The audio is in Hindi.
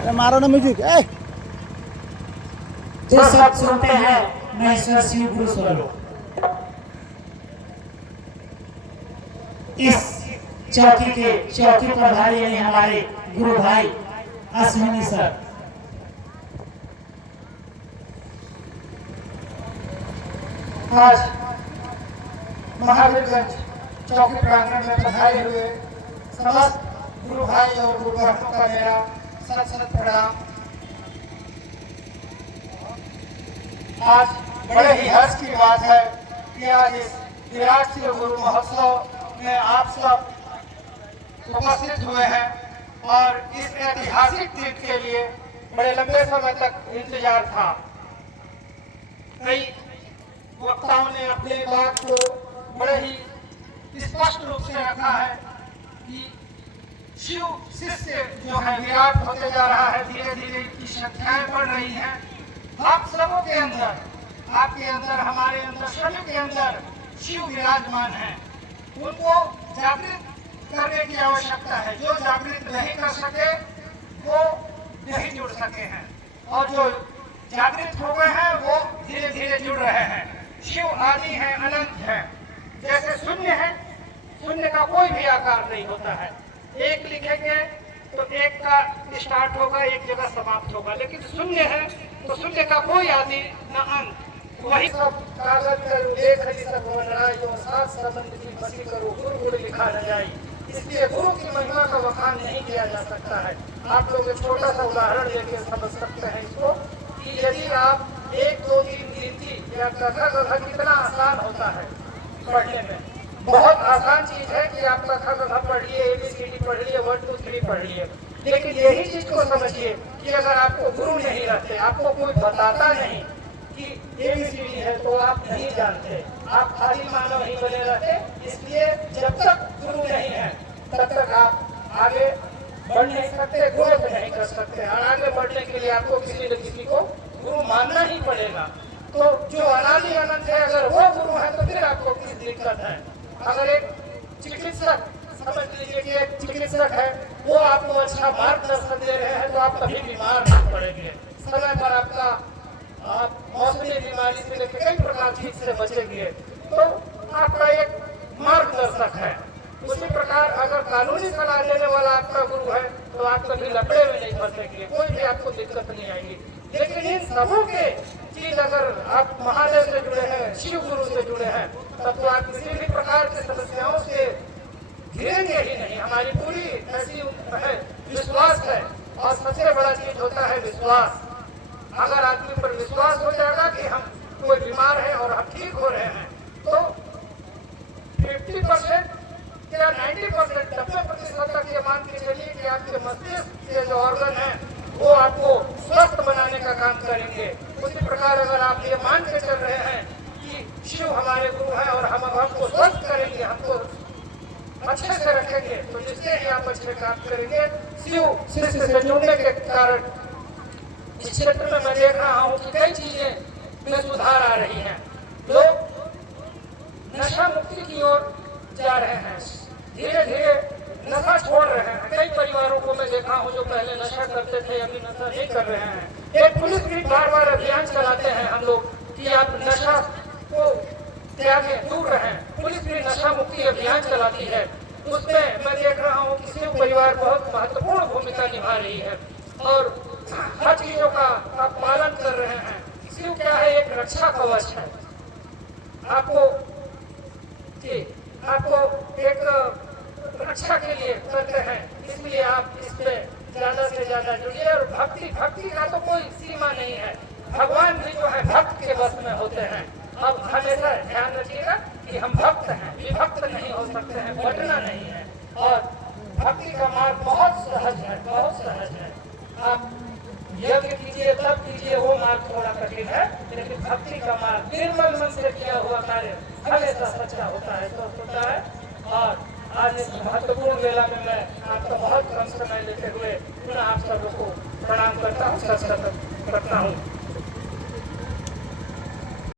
अरे मारो ना म्यूजिक। जो सब सुनते हैं महेश्वर शिव गुरु स्वरूप। इस चौकी पर भाई यानी हमारे गुरु भाई अश्विनी सर। आज महावीरगंज चौकी प्रांगण में पधारे हुए समस्त गुरु भाई और गुरु बहनों का मेरा सत सत प्रणाम। आज बड़े ही हर्ष की बात है कि आज इस विराट शिव गुरु महोत्सव में आप सब उपस्थित हुए हैं और इस ऐतिहासिक दिन के लिए बड़े लंबे समय तक इंतजार था। कई वक्ताओं ने अपने बात को बड़े ही स्पष्ट रूप से रखा है कि शिव शिष्य जो है विराट होते जा रहा है, धीरे धीरे इनकी संख्याएं बढ़ रही हैं। आप सबों के अंदर, आपके अंदर, हमारे अंदर, सभी के अंदर शिव विराजमान है। उनको जागृत करने की आवश्यकता है। जो जागृत नहीं कर सके वो नहीं जुड़ सके हैं, और जो जागृत हो गए हैं वो धीरे धीरे जुड़ रहे हैं। शिव आदि है, अनंत है। जैसे शून्य है, शून्य का कोई भी आकार नहीं होता है। एक लिखेंगे तो एक का स्टार्ट होगा, एक जगह समाप्त होगा, लेकिन शून्य है तो शून्य का कोई आदि न अंत। वही सब कागज करो देख नहीं सको लड़ाई, और साथ संबंध की बसी करो गुरु गुरु लिखा न जाए। इसलिए गुरु की महिमा का बखान नहीं किया जा सकता है। आप लोग एक छोटा सा उदाहरण लेके समझ सकते हैं इसको, कि यदि आप 1 2 3 गिनती या कथा कथा कितना आसान होता है पढ़ने में। बहुत आसान चीज है कि आप कथा कथा पढ़िए, ABCD पढ़िए, 1 2 3 पढ़िए, लेकिन यही चीज को समझिए कि अगर आपको गुरु नहीं रहते, आपको कोई बताता नहीं कि ABCD है, तो आप नहीं जानते, आप खाली मानव ही बने रहते। इसलिए जब तक गुरु नहीं है तब तक आप आगे बढ़ नहीं सकते, ग्रोथ नहीं कर सकते। और आगे बढ़ने के लिए आपको किसी न किसी को गुरु मानना ही पड़ेगा। तो जो अनादि अनंत है, अगर वो गुरु है तो फिर आपको किस दिक्कत है। अगर एक चिकित्सक, समझ लीजिए कि एक चिकित्सक है, वो आपको अच्छा मार्गदर्शन दे रहे हैं तो आप कभी बीमार नहीं पड़ेंगे। समय पर आप मौसमी बीमारी से लेकर कई प्रकार ठीक से बचेंगे, तो आपका एक मार्गदर्शक है। उसी प्रकार अगर कानूनी सलाह देने वाला आपका गुरु है तो आप कभी लफड़े में नहीं फंसेंगे, कोई भी आपको दिक्कत नहीं आएगी। लेकिन इन सबों के चीज अगर आप महादेव से जुड़े हैं, शिव गुरु से जुड़े हैं, तब तो आप किसी भी प्रकार की समस्याओं से घिरेंगे ही नहीं। हमारी पूरी ऐसी है विश्वास है, और सबसे बड़ा चीज होता है विश्वास। अगर आदमी पर विश्वास हो जाएगा कि हम कोई बीमार है और हम ठीक हो रहे हैं, तो 50% या 90%, 90% तक ये मान के चलिए कि आपके मस्तिष्क के जो ऑर्गन है वो आपको स्वस्थ बनाने का काम करेंगे। उसी प्रकार अगर आप ये मान के चल रहे हैं कि शिव हमारे गुरु हैं और हम हमको स्वस्थ करेंगे, हमको अच्छे से रखेंगे, तो जिससे ही आप अच्छे काम करेंगे। शिव शिष्य से जुड़ने के कारण इस क्षेत्र में मैं देख रहा हूँ कि कई चीजें में सुधार आ रही हैं। लोग नशा मुक्ति की ओर जा रहे हैं, धीरे धीरे नशा छोड़ रहे हैं। कई परिवारों को मैं देखा हूँ जो पहले नशा करते थे, अभी नशा नहीं कर रहे हैं। एक पुलिस भी बार बार अभियान चलाते हैं हम लोग कि आप नशा को त्यागें, दूर रहें। पुलिस भी नशा मुक्ति अभियान चलाती है, उसमें मैं देख रहा हूँ कि शिव परिवार बहुत महत्वपूर्ण भूमिका निभा रही है और हर चीजों का आप पालन कर रहे हैं। शिव क्या है, एक रक्षा कवच है। आपको एक रक्षा के लिए करते हैं, इसलिए आप इस पे ज्यादा से ज्यादा जुड़िए। और भक्ति का तो कोई सीमा नहीं है। भगवान भी जो है भक्त के वश में होते हैं। अब हमेशा ध्यान रखिएगा कि हम भक्त हैं, विभक्त नहीं हो सकते हैं, बटना नहीं है। और भक्ति का मार्ग बहुत सहज है, बहुत सहज है। आप यज्ञ कीजिए तब कीजिए, वो मार्ग थोड़ा कठिन है, लेकिन भक्ति का मार्ग निर्मल मन से किया हुआ कार्य हमेशा सच्चा होता है, तो होता है। और आज इस महत्वपूर्ण मेला में मैं आपका बहुत कम समय लेते हुए पुनः आप सबको प्रणाम करता हूँ, सत करता हूँ।